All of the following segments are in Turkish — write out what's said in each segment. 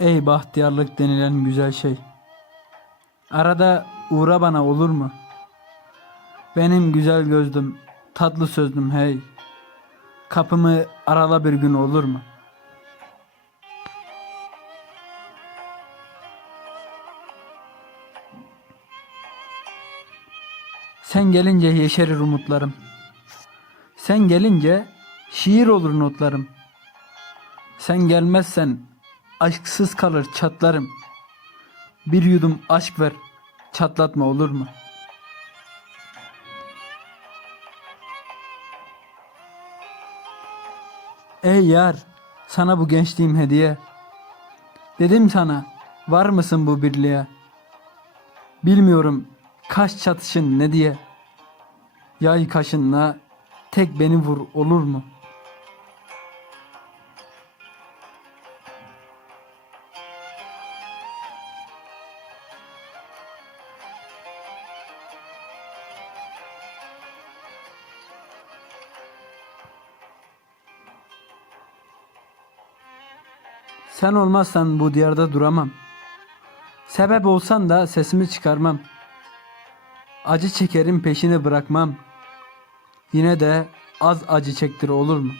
Ey bahtiyarlık denilen güzel şey. Arada uğra bana olur mu? Benim güzel gözlüm, tatlı sözlüm hey. Kapımı arala bir gün olur mu? Sen gelince yeşerir umutlarım. Sen gelince şiir olur notlarım. Sen gelmezsen aşksız kalır çatlarım. Bir yudum aşk ver, çatlatma olur mu? Ey yar, sana bu gençliğim hediye. Dedim sana, var mısın bu birliğe? Bilmiyorum kaş çatışın ne diye. Yay kaşınla tek beni vur olur mu? Sen olmazsan bu diyarda duramam. Sebep olsan da sesimi çıkarmam. Acı çekerim peşini bırakmam. Yine de az acı çektir olur mu?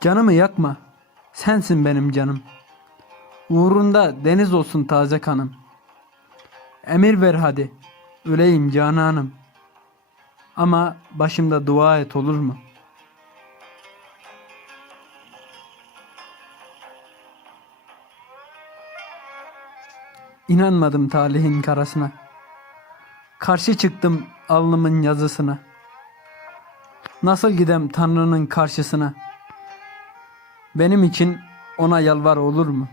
Canımı yakma. Sensin benim canım. Uğrunda deniz olsun taze kanım. Emir ver hadi. Öleyim cananım. Ama başımda dua et olur mu? İnanmadım talihin karasına. Karşı çıktım alnımın yazısına. Nasıl gidem Tanrı'nın karşısına? Benim için ona yalvar olur mu?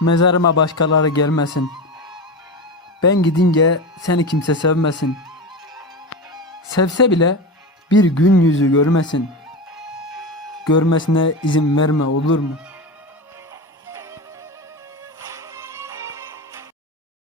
Mezarıma başkaları gelmesin. Ben gidince seni kimse sevmesin. Sevse bile bir gün yüzü görmesin. Görmesine izin verme olur mu?''